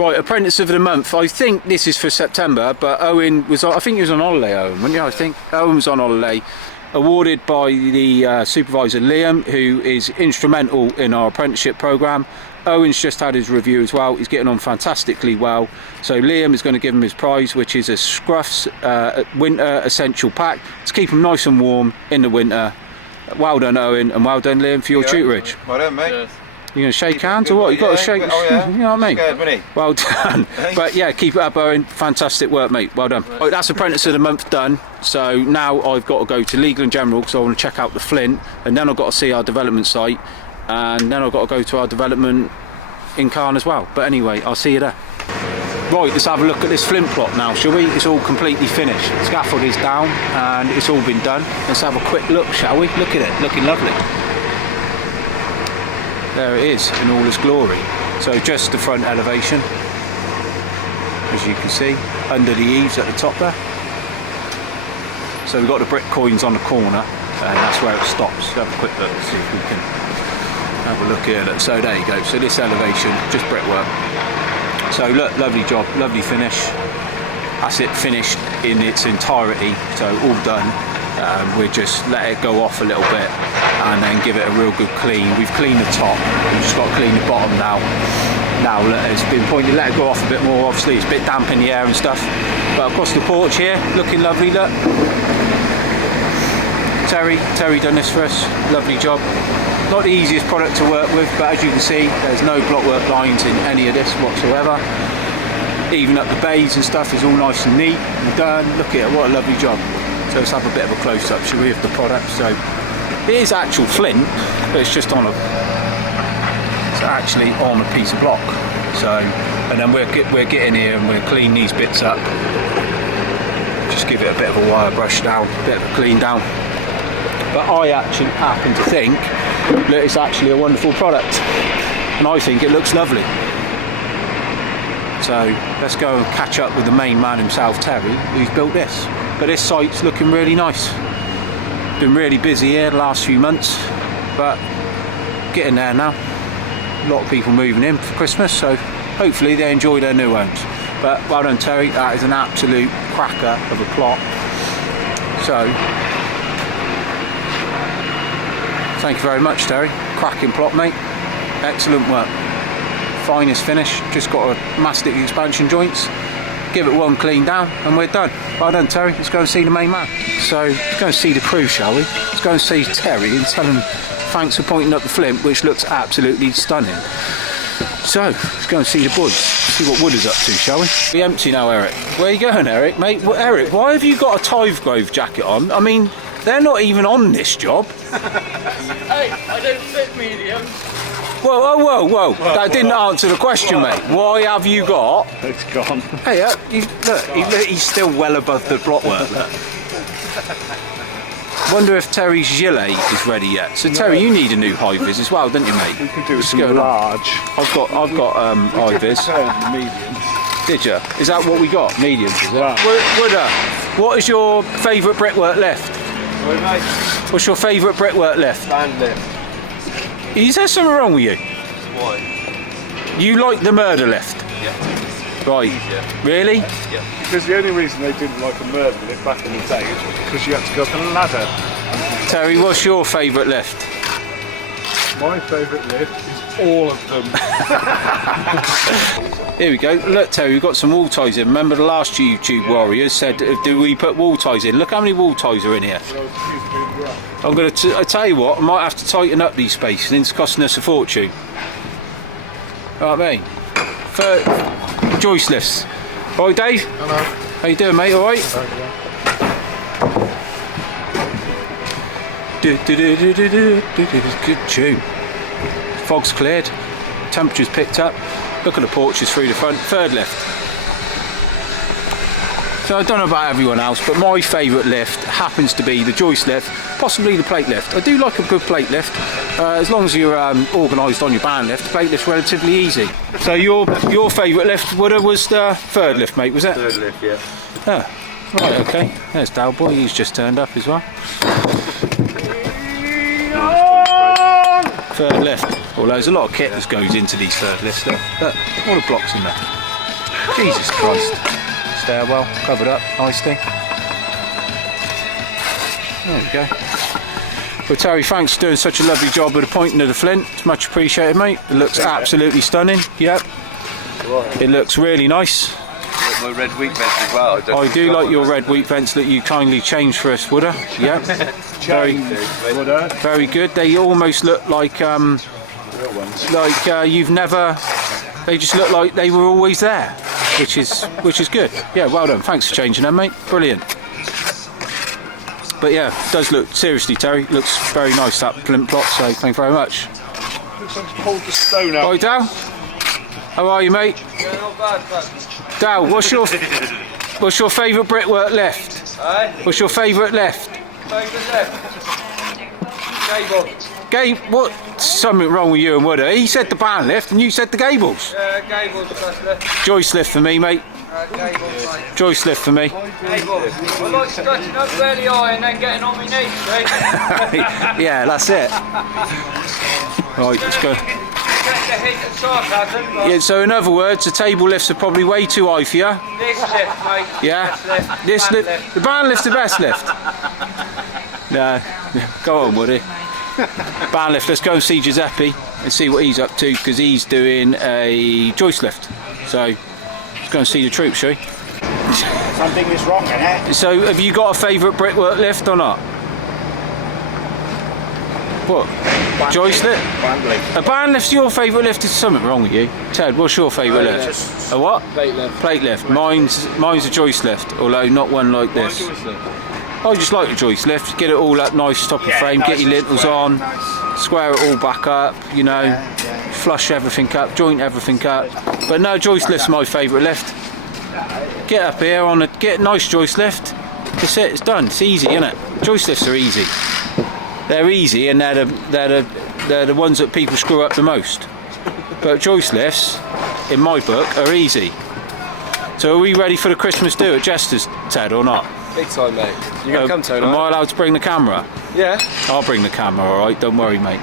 Right, Apprentice of the Month. I think this is for September, but Owen was, I think he was on holiday, Owen, wasn't you? I think Owen was on holiday. Awarded by the supervisor Liam, who is instrumental in our apprenticeship programme. Owen's just had his review as well. He's getting on fantastically well. So Liam is going to give him his prize, which is a Scruffs winter essential pack to keep him nice and warm in the winter. Well done, Owen, and well done, Liam, for your tutorage. Well done, mate. Yes. You going to shake hands or what? You've got to shake. Oh, yeah. You know what I mean? Scared, wasn't he? Well done. But yeah, keep it up, Owen. Fantastic work, mate. Well done. Right, that's Apprentice of the Month done. So now I've got to go to Legal and General because I want to check out the Flint, and then I've got to see our development site, and then I've got to go to our development in Cairn as well. But anyway, I'll see you there. Right, let's have a look at this Flint plot now, shall we? It's all completely finished. Scaffold is down and it's all been done. Let's have a quick look, shall we? Look at it, looking lovely. There it is in all its glory. So just the front elevation, as you can see, under the eaves at the top there. So we've got the brick coins on the corner, and that's where it stops. Have a quick look, see if we can have a look here. Look. So there you go. So this elevation, just brickwork. So look, lovely job, lovely finish. That's it, finished in its entirety. So all done. We'll just let it go off a little bit and then give it a real good clean. We've cleaned the top, we've just got to clean the bottom now. Now it's been pointed, let it go off a bit more. Obviously it's a bit damp in the air and stuff. But across the porch here, looking lovely, look. Terry done this for us, lovely job. Not the easiest product to work with, but as you can see, there's no blockwork lines in any of this whatsoever. Even up the bays and stuff is all nice and neat and done. Look at it, what a lovely job. So let's have a bit of a close-up, shall we, of the product. So it is actual flint, but it's just on it's actually on a piece of block. So, and then we're getting here and we're clean these bits up. Just give it a bit of a wire brush down, a bit of a clean down. But I actually happen to think that it's actually a wonderful product, and I think it looks lovely. So let's go and catch up with the main man himself, Terry, who's built this. But this site's looking really nice. Been really busy here the last few months, but getting there now. A lot of people moving in for Christmas, so hopefully they enjoy their new homes. But well done, Terry, that is an absolute cracker of a plot. So thank you very much, Terry. Cracking plot, mate. Excellent work. Finest finish. Just got a mastic expansion joints. Give it one clean down and we're done. Well done, Terry. Let's go and see the main man. So let's go and see the crew, shall we? Let's go and see Terry and tell him thanks for pointing up the flint, which looks absolutely stunning. So let's go and see the boys. See what Wood is up to, shall we? Be empty now, Eric. Where are you going, Eric? Mate, well, Eric, why have you got a Tithe Grove jacket on? I mean, they're not even on this job. Hey, I don't fit medium. Whoa. That didn't answer the question, mate. Why have you got... It's gone. Hey, look, he's still well above the blockwork. Wonder if Terry's gilet is ready yet. So Terry, you need a new high-vis as well, don't you, mate? We can do some large. I've got high-vis. Mediums. Did you? Is that what we got? Mediums, is it? Right. Wooder, what is your favourite brickwork lift? Sorry, mate. What's your favourite brickwork lift? Band lift. Is there something wrong with you? Why? You like the murder lift? Yeah. Right. Yeah. Really? Yeah. Because the only reason they didn't like a murder lift back in the day is because you had to go up a ladder. Terry, what's your favourite lift? My favourite lift is all of them. Here we go. Look, Terry, we've got some wall ties in. Remember the last YouTube warriors said, do we put wall ties in? Look how many wall ties are in here. I'm going to I tell you what, I might have to tighten up these spaces. It's costing us a fortune. Right, mate. Joist lifts. All right, Dave? Hello. How you doing, mate? All right? Good tune. Fog's cleared. Temperature's picked up. Look at the porches through the front. Third lift. So I don't know about everyone else, but my favourite lift happens to be the joist lift, possibly the plate lift. I do like a good plate lift, as long as you're organised on your band lift. The plate lift's relatively easy. So your favourite lift was the third lift, mate, was it? Third lift, yeah. Oh, right, okay. There's Dalboy, he's just turned up as well. Third lift. Well, there's a lot of kit that goes into these third lifts. Look, all the blocks in there. Jesus Christ. Stairwell, covered up nicely. There we go. Well, Terry, thanks for doing such a lovely job with the pointing of the flint. It's much appreciated, mate. It looks absolutely stunning. Yep. It looks really nice. My red wheat vents as well. I do like your red wheat vents that you kindly changed for us, Wooder. Yeah. Very good. They almost look like you've never. They just look like they were always there, which is good. Yeah, well done. Thanks for changing them, mate. Brilliant. But yeah, it does look, seriously, Terry, looks very nice, that flint block, so thank you very much. Looks like it's pulled the stone out. Hi, Dal. How are you, mate? Yeah, not bad, Dal, what's your favourite brickwork left? What's your favourite left? Favourite left? Gable. What? Something wrong with you and Wooder. He said the band lift and you said the gables. Yeah, Gable's the best left. Joist lift for me, mate. Gable's, mate. Joist lift for me. Gable. I like stretching up fairly high and then getting on my knees, see? Yeah, that's it. Right, let's go. Yeah, so in other words, the table lifts are probably way too high for you. This lift, mate. Yeah? This lift. The band lift's the best lift. No. Go on, Woody. Band lift, let's go and see Giuseppe and see what he's up to, because he's doing a joist lift. So let's go and see the troops, shall we? Something is wrong in it. So have you got a favourite brickwork lift or not? What? Joist lift? Band lift. A band lift's your favourite lift? Is something wrong with you? Ted, what's your favourite lift? Just A what? plate lift. Plate lift. Mine's a joist lift, although not one like this. I just like a joist lift, get it all up nice top of frame, get your lintels on, square it all back up, you know, flush everything up, joint everything up. But no, joist lift's my favourite lift. Get up here on get a nice joist lift. That's it, it's done. It's easy, isn't it? Joist lifts are easy. They're easy, and they're the ones that people screw up the most. But joist lifts, in my book, are easy. So are we ready for the Christmas do at Jester's, Ted, or not? Big time, mate. You gonna come, Tony? Am I allowed to bring the camera? Yeah. I'll bring the camera, alright, don't worry, mate.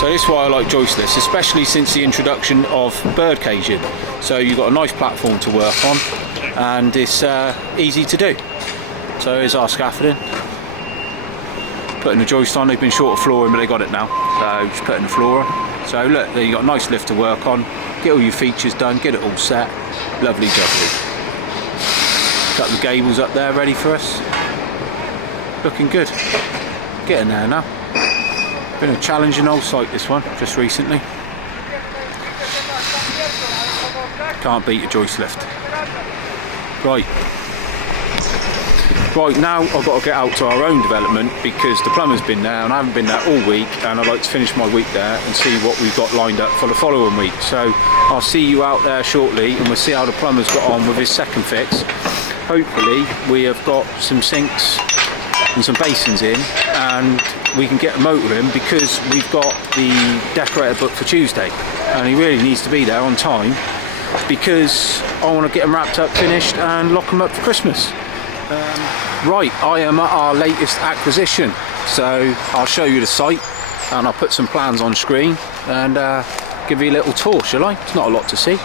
So this is why I like joist lifts, especially since the introduction of bird caging. So you've got a nice platform to work on, and it's easy to do. So here's our scaffolding. Putting the joist on, they've been short of flooring, but they got it now. So just putting the floor on. So look, there you got a nice lift to work on. Get all your features done, get it all set. Lovely jubbly. Got the gables up there ready for us. Looking good. Getting there now. Been a challenging old site, this one, just recently. Can't beat a joist lift. Right. Right, now I've got to get out to our own development because the plumber's been there and I haven't been there all week, and I'd like to finish my week there and see what we've got lined up for the following week. So I'll see you out there shortly and we'll see how the plumber's got on with his second fix. Hopefully we have got some sinks and some basins in and we can get a motor in, because we've got the decorator booked for Tuesday and he really needs to be there on time, because I want to get them wrapped up, finished and lock them up for Christmas. Right, I am at our latest acquisition, so I'll show you the site and I'll put some plans on screen and give you a little tour, shall I? It's not a lot to see.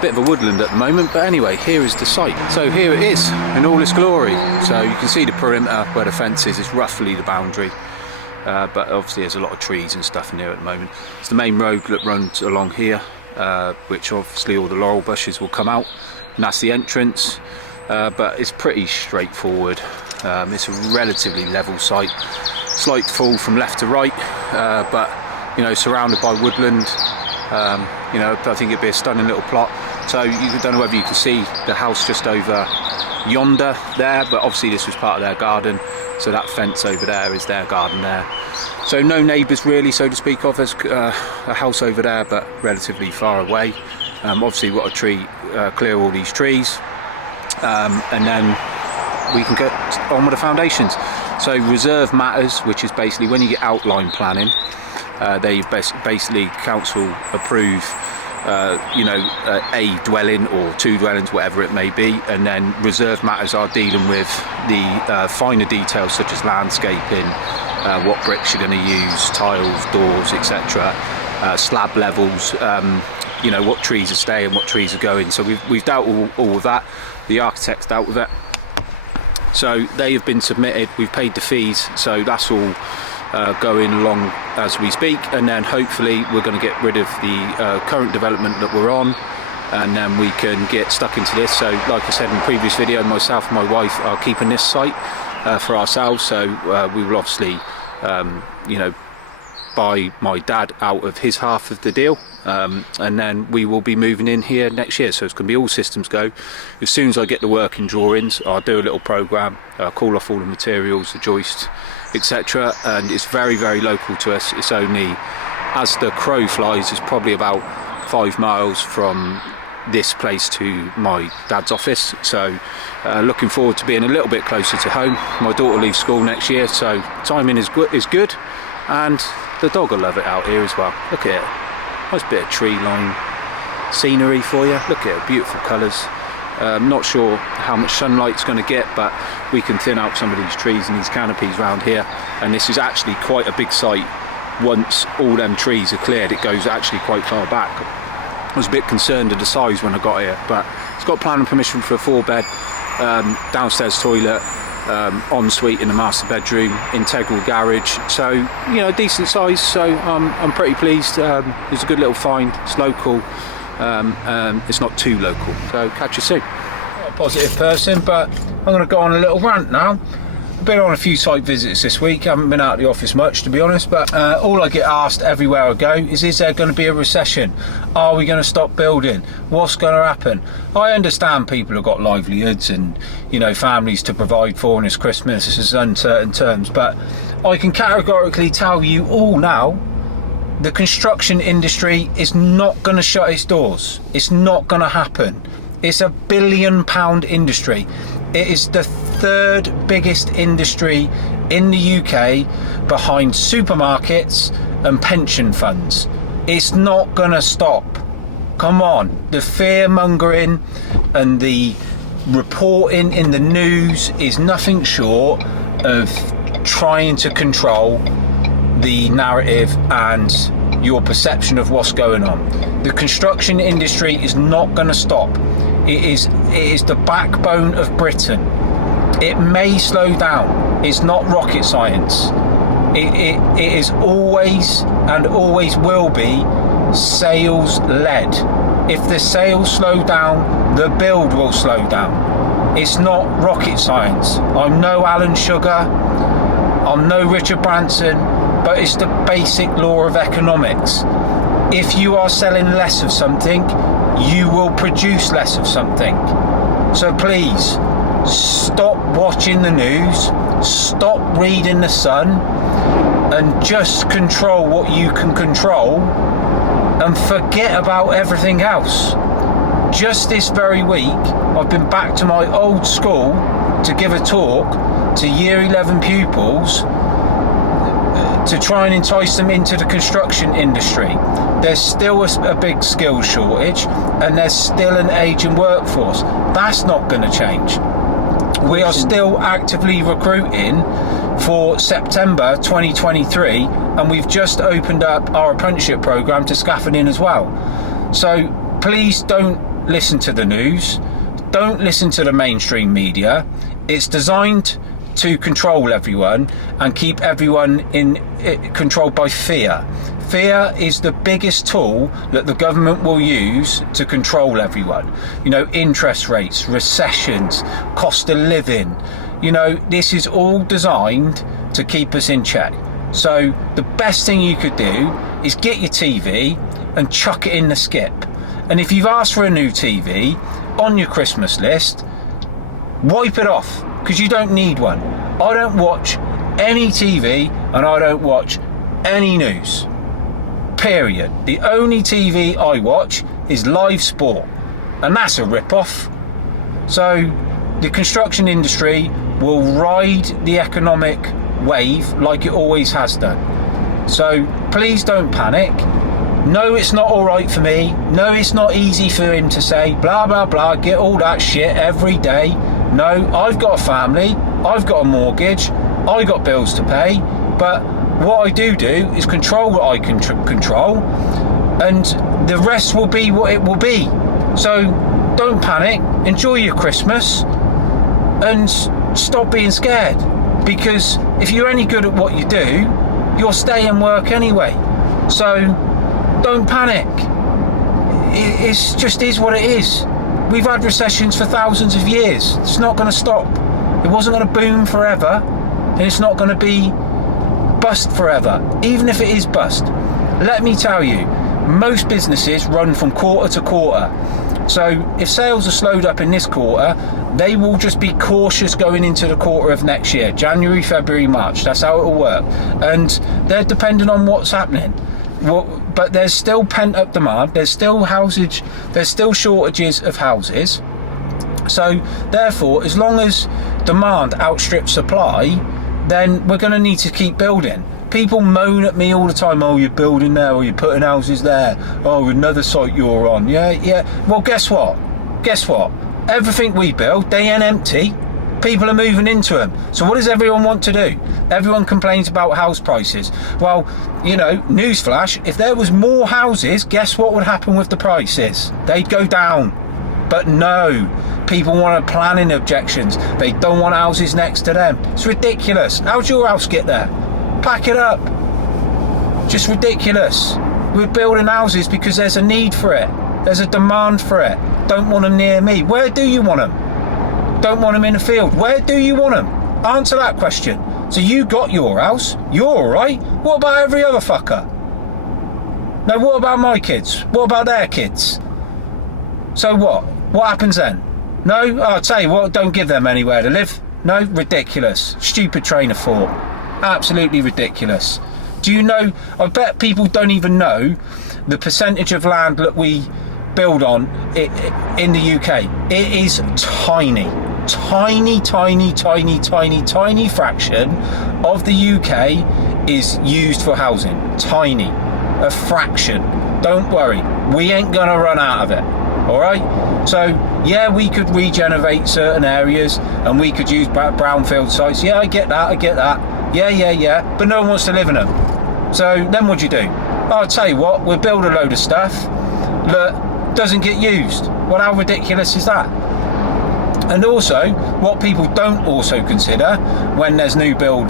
Bit of a woodland at the moment, but anyway, here is the site. So here it is in all its glory. So you can see the perimeter where the fence is roughly the boundary, but obviously there's a lot of trees and stuff in here at the moment. It's the main road that runs along here, which obviously all the laurel bushes will come out, and that's the entrance. But it's pretty straightforward. It's a relatively level site, slight fall from left to right, but you know, surrounded by woodland. You know, I think it'd be a stunning little plot. So you don't know whether you can see the house just over yonder there, but obviously this was part of their garden, so that fence over there is their garden there. So no neighbours really, so to speak of. There's a house over there, but relatively far away. Obviously we've got to clear all these trees, and then we can get on with the foundations. So reserve matters, which is basically when you get outline planning, they basically council approve you know, a dwelling or two dwellings, whatever it may be, and then reserve matters are dealing with the finer details such as landscaping, what bricks you're going to use, tiles, doors, etc., slab levels, you know, what trees are staying, what trees are going. So we've dealt with all of that. The architect's dealt with it. So they have been submitted, we've paid the fees, so that's all going along as we speak, and then hopefully we're going to get rid of the current development that we're on, and then we can get stuck into this. So like I said in the previous video, myself and my wife are keeping this site for ourselves, so we will obviously you know, buy my dad out of his half of the deal, and then we will be moving in here next year. So it's going to be all systems go. As soon as I get the working drawings, I'll do a little program, call off all the materials, the joists, etc. And it's very, very local to us. It's only, as the crow flies, it's probably about 5 miles from this place to my dad's office. So looking forward to being a little bit closer to home. My daughter leaves school next year, so timing is good, and the dog will love it out here as well. Look at it. Nice bit of tree line scenery for you. Look at it, beautiful colours. Not sure how much sunlight's going to get, but we can thin out some of these trees and these canopies around here, and this is actually quite a big site. Once all them trees are cleared, it goes actually quite far back. I was a bit concerned of the size when I got here, but it's got planning permission for a 4-bed, downstairs toilet, ensuite in the master bedroom, integral garage, so you know, decent size. So I'm pretty pleased. It's a good little find. It's local, it's not too local, so catch you soon. Not a positive person, but I'm going to go on a little rant now. I've been on a few site visits this week, haven't been out of the office much to be honest, but all I get asked everywhere I go is there going to be a recession? Are we going to stop building? What's going to happen? I understand people have got livelihoods and, you know, families to provide for, and it's Christmas, this is uncertain terms, but I can categorically tell you all now, the construction industry is not going to shut its doors. It's not going to happen. It's a £1 billion industry. It is the 3rd biggest industry in the UK behind supermarkets and pension funds. It's not gonna stop. Come on, the fear mongering and the reporting in the news is nothing short of trying to control the narrative and your perception of what's going on. The construction industry is not going to stop. It is the backbone of Britain. It may slow down. It's not rocket science. It is always and always will be sales led. If the sales slow down, the build will slow down. It's not rocket science. I'm no Alan Sugar, I'm no Richard Branson, but it's the basic law of economics. If you are selling less of something, you will produce less of something. So please, stop watching the news, stop reading The Sun, and just control what you can control and forget about everything else. Just this very week, I've been back to my old school to give a talk to Year 11 pupils to try and entice them into the construction industry. There's still a big skills shortage and there's still an ageing workforce. That's not going to change. We are still actively recruiting for September 2023, and we've just opened up our apprenticeship program to scaffolding as well. So please don't listen to the news, don't listen to the mainstream media. It's designed to control everyone and keep everyone controlled by fear. Fear is the biggest tool that the government will use to control everyone. You know, interest rates, recessions, cost of living. You know, this is all designed to keep us in check. So the best thing you could do is get your TV and chuck it in the skip. And if you've asked for a new TV on your Christmas list, wipe it off, because you don't need one. I don't watch any TV and I don't watch any news. Period. The only TV I watch is live sport, and that's a rip-off. So the construction industry will ride the economic wave like it always has done. So please don't panic. No, it's not all right for me. No, it's not easy for him to say blah blah blah, get all that shit every day. No, I've got a family, I've got a mortgage, I've got bills to pay, but what I do is control what I can control. and the rest will be what it will be. So don't panic, enjoy your Christmas, and stop being scared, because if you're any good at what you do, you'll stay and work anyway. So don't panic. It's just is what it is. We've had recessions for thousands of years. It's not going to stop. It wasn't going to boom forever, and it's not going to be bust forever. Even if it is bust, let me tell you, most businesses run from quarter to quarter. So if sales are slowed up in this quarter, they will just be cautious going into the quarter of next year, January, February, March. That's how it will work. And they're dependent on what's happening. But there's still pent up demand. There's still shortages of houses. So therefore, as long as demand outstrips supply, then we're going to need to keep building. People moan at me all the time, oh, you're building there, or you're putting houses there, oh, another site you're on. Yeah. Well, guess what? Everything we build, they ain't empty. People are moving into them. So what does everyone want to do? Everyone complains about house prices. Well, newsflash, if there was more houses, guess what would happen with the prices? They'd go down. But no, people want planning objections. They don't want houses next to them. It's ridiculous. How'd your house get there? Pack it up. Just ridiculous. We're building houses because there's a need for it. There's a demand for it. Don't want them near me. Where do you want them? Don't want them in the field. Where do you want them? Answer that question. So you got your house. You're alright. What about every other fucker? Now what about my kids? What about their kids? So what? What happens then? No? I'll tell you what, don't give them anywhere to live. No? Ridiculous. Stupid train of thought. Absolutely ridiculous. Do you know, I bet people don't even know the percentage of land that we build on in the UK. It is tiny fraction of the UK is used for housing. Tiny. A fraction. Don't worry, we ain't gonna run out of it. Alright? So yeah, we could regenerate certain areas and we could use brownfield sites. Yeah, I get that. Yeah, but no one wants to live in them. So then what do you do? I'll tell you what, we'll build a load of stuff that doesn't get used. Well, how ridiculous is that? And also, what people don't also consider when there's new build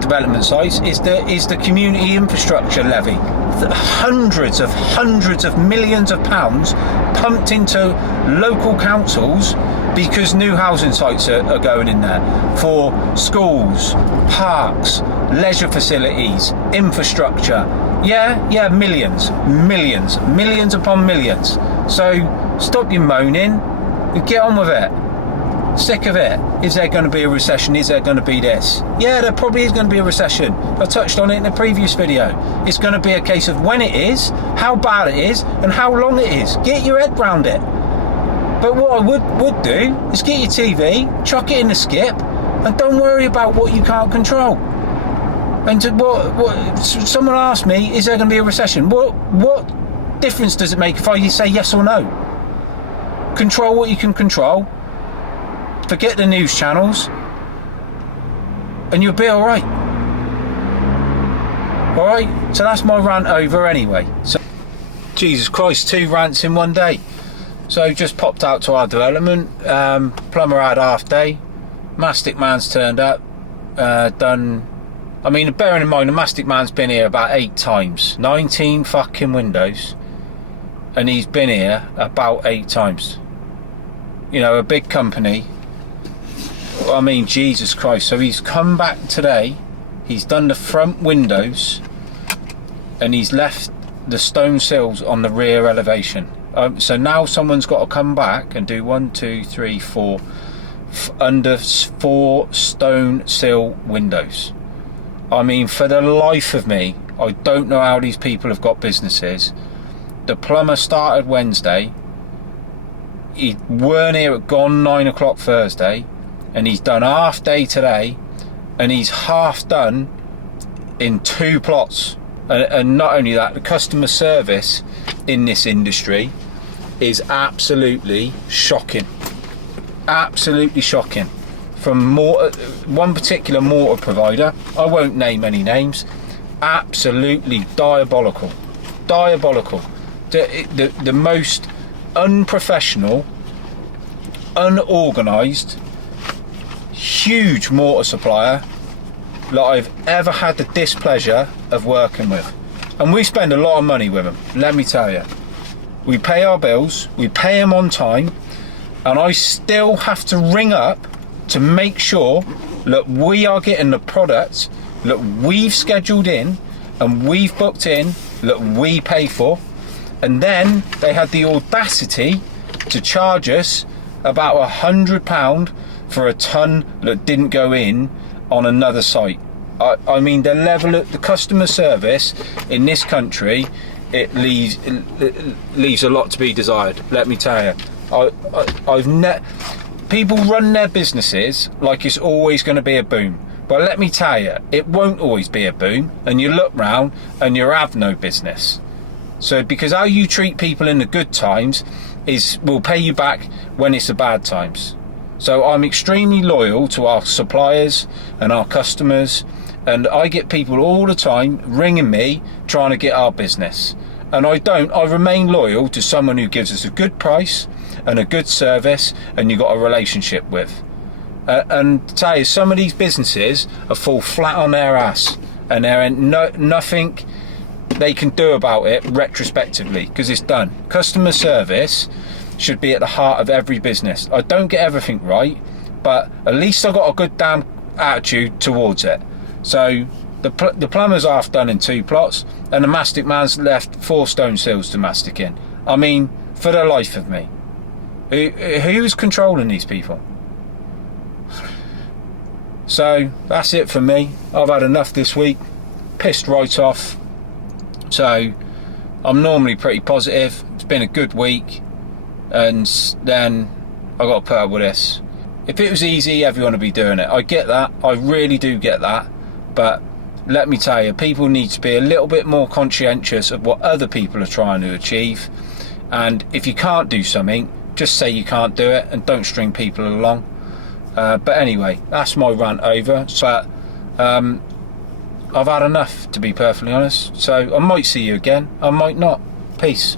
development sites is the community infrastructure levy. Hundreds of millions of pounds pumped into local councils because new housing sites are going in there for schools, parks, leisure facilities, infrastructure. Yeah, millions upon millions. So stop your moaning and get on with it. Sick of it. Is there going to be a recession? Is there going to be this? Yeah, there probably is going to be a recession. I touched on it in a previous video. It's going to be a case of when it is, how bad it is, and how long it is. Get your head round it. But what I would do is get your TV, chuck it in the skip, and don't worry about what you can't control. And someone asked me, is there going to be a recession? What difference does it make if I say yes or no? Control what you can control. Forget the news channels, and you'll be alright. Alright, so that's my rant over anyway. So, Jesus Christ, 2 rants in one day. So just popped out to our development, plumber had half day, mastic man's turned up, done, I mean, bearing in mind the mastic man's been here about 8 times, 19 fucking windows, and he's been here about 8 times. You know, a big company. I mean, Jesus Christ. So he's come back today, he's done the front windows, and he's left the stone sills on the rear elevation. So now someone's got to come back and do 1, 2, 3, 4 under 4 stone sill windows. I mean, for the life of me, I don't know how these people have got businesses. The plumber started Wednesday, he weren't here at gone 9 o'clock Thursday, and he's done half day today, and he's half done in 2 plots. And not only that, the customer service in this industry is absolutely shocking. Absolutely shocking. From one particular mortar provider, I won't name any names, absolutely diabolical. the most unprofessional, unorganised, huge mortar supplier that I've ever had the displeasure of working with. And we spend a lot of money with them, let me tell you. We pay our bills, we pay them on time, and I still have to ring up to make sure that we are getting the product that we've scheduled in and we've booked in, that we pay for. And then they had the audacity to charge us about £100 for a ton that didn't go in on another site. I mean, the level of the customer service in this country, it leaves a lot to be desired, let me tell you. People run their businesses like it's always going to be a boom, but let me tell you, it won't always be a boom, and you look round and you have no business. So because how you treat people in the good times will pay you back when it's the bad times. So I'm extremely loyal to our suppliers and our customers, and I get people all the time ringing me trying to get our business, and I remain loyal to someone who gives us a good price and a good service and you got a relationship with. And to tell you, some of these businesses are fall flat on their ass, and there ain't nothing they can do about it retrospectively, because it's done. Customer service should be at the heart of every business. I don't get everything right, but at least I got a good damn attitude towards it. So the plumber's half done in 2 plots, and the mastic man's left 4 stone seals to mastic in. I mean, for the life of me, who's controlling these people? So that's it for me. I've had enough this week, pissed right off. So I'm normally pretty positive. It's been a good week, and then I got to put up with this. If it was easy, everyone would be doing it. I get that, I really do get that, but let me tell you, people need to be a little bit more conscientious of what other people are trying to achieve, and if you can't do something, just say you can't do it and don't string people along. But anyway, that's my rant over. But I've had enough, to be perfectly honest, so I might see you again, I might not. Peace.